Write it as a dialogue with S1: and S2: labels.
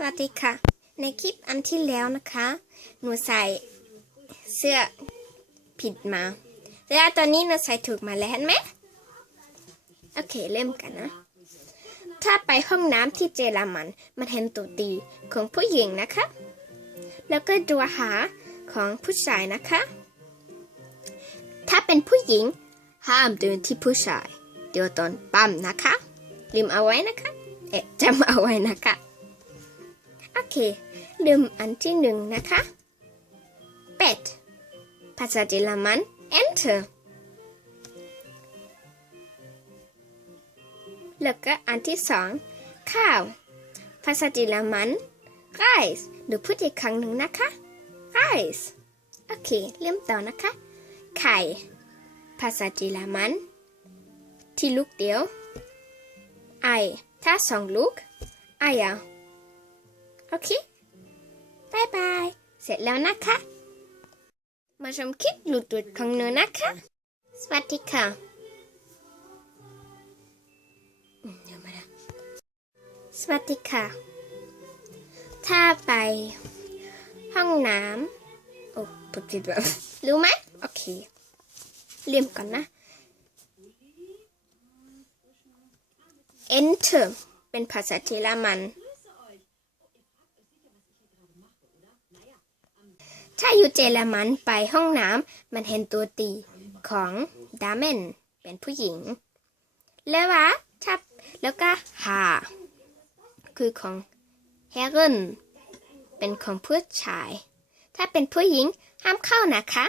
S1: สวัสดีค่ะ ในคลิปอันที่แล้วนะคะ หนูใส่เสื้อผิดมาแล้วตอนนี้หนูใส่ถูกมาแล้วเห็นไหมโอเคเริ่มกันนะ ถ้าไปห้องน้ำที่เจรามัน มันเห็นตัวตีของผู้หญิงนะคะ แล้วก็ดูหาของผู้ชายนะคะ ถ้าเป็นผู้หญิงห้ามเดินที่ผู้ชาย เดี๋ยวตอนปั๊มนะคะลืมเอาไว้นะคะ เอ๊ะจำเอาไว้นะคะ เค ลืมอันที่หนึ่งนะคะเป็ดภาษาเยอรมัน enter แล้วก็อันที่สองข้าว ภาษาเยอรมัน rice หรือพูดอีกครั้งหนึ่งนะคะ rice โอเค เริ่มต่อนะคะ ไข่ ภาษาเยอรมัน ที่ลูกเดียว ไอ ถ้าสองลูก ไออะ โอเคบายบาย เสร็จแล้วนะคะ มาชมคลิปหลุดดุดของหนูนะคะ สวัสดีค่ะเดี๋ยวมาละสวัสดีค่ะ ถ้าไป ห้องน้ำโอ้พูดผิดแบบรู้ไหมโอเคเรียมก่อนนะ enter เป็นภาษาเยอรมัน ถ้าอยู่เยอรมันไปห้องน้ำมันเห็นตัวตีของดาเมนเป็นผู้หญิง แล้ววะถ้าแล้วก็หาคือของเฮเรนเป็นของผู้ชาย ถ้าเป็นผู้หญิงห้ามเข้านะคะ